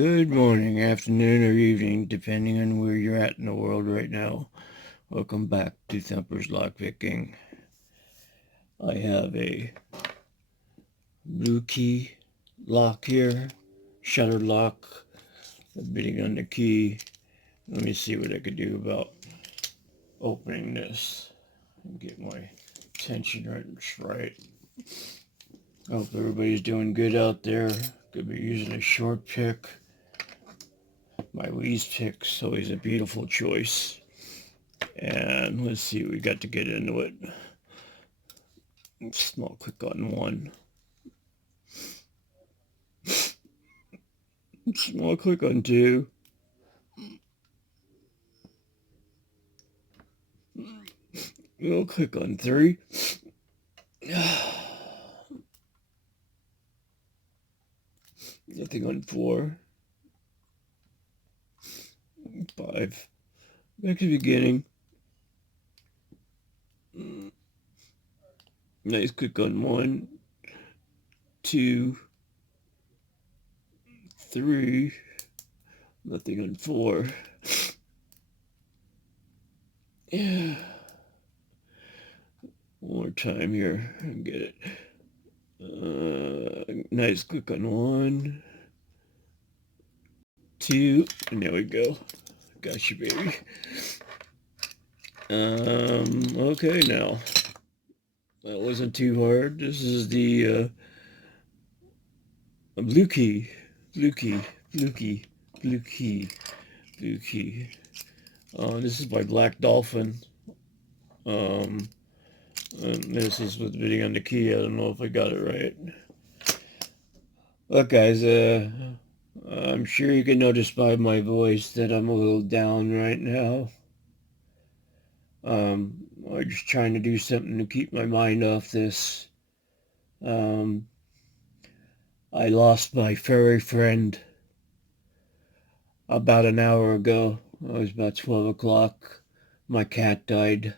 Good morning, afternoon, or evening, depending on where you're at in the world right now. Welcome back to Thumper's Lockpicking. I have a Bluekey lock here, shutter lock, bidding on the key. Let me see what I could do about opening this and get my tension right. I hope everybody's doing good out there. Could be using a short pick. My least pick's always a beautiful choice. And let's see, we got to get into it. Small click on one. Small click on two. We'll click on three. Nothing on four. Five. Back to the beginning. Nice click on one, two, three. Nothing on four. Yeah. One more time here and get it. Nice click on one, two, and there we go. Got you, baby. Okay now. That wasn't too hard. This is the Bluekey. This is by Black Dolphin. And this is with bidding on the key. I don't know if I got it right. Look, guys, I'm sure you can notice by my voice that I'm a little down right now. I'm just trying to do something to keep my mind off this. I lost my furry friend about an hour ago. It was about 12 o'clock. My cat died.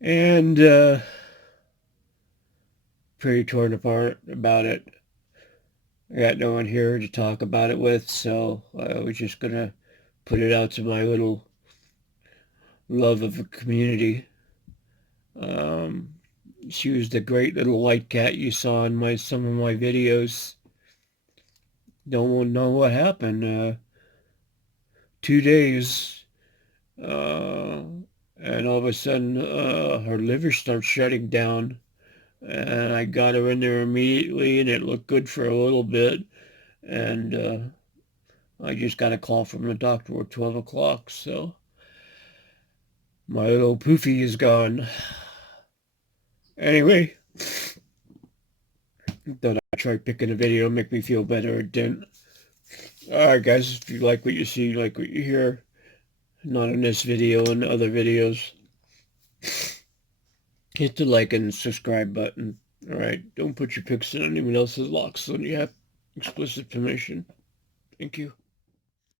And pretty torn apart about it. I got no one here to talk about it with, so I was just going to put it out to my little love of a community. She was the great little white cat you saw in some of my videos. Don't know what happened. 2 days, and all of a sudden her liver starts shutting down. And I got her in there immediately, and it looked good for a little bit. And I just got a call from the doctor at 12 o'clock, so my little POOFY is gone. Anyway, thought I'd try picking a video to make me feel better. It didn't. Alright, guys, if you like what you see, like what you hear, not in this video and other videos, hit the like and subscribe button. Alright, don't put your pics in anyone else's locks when you have explicit permission. Thank you.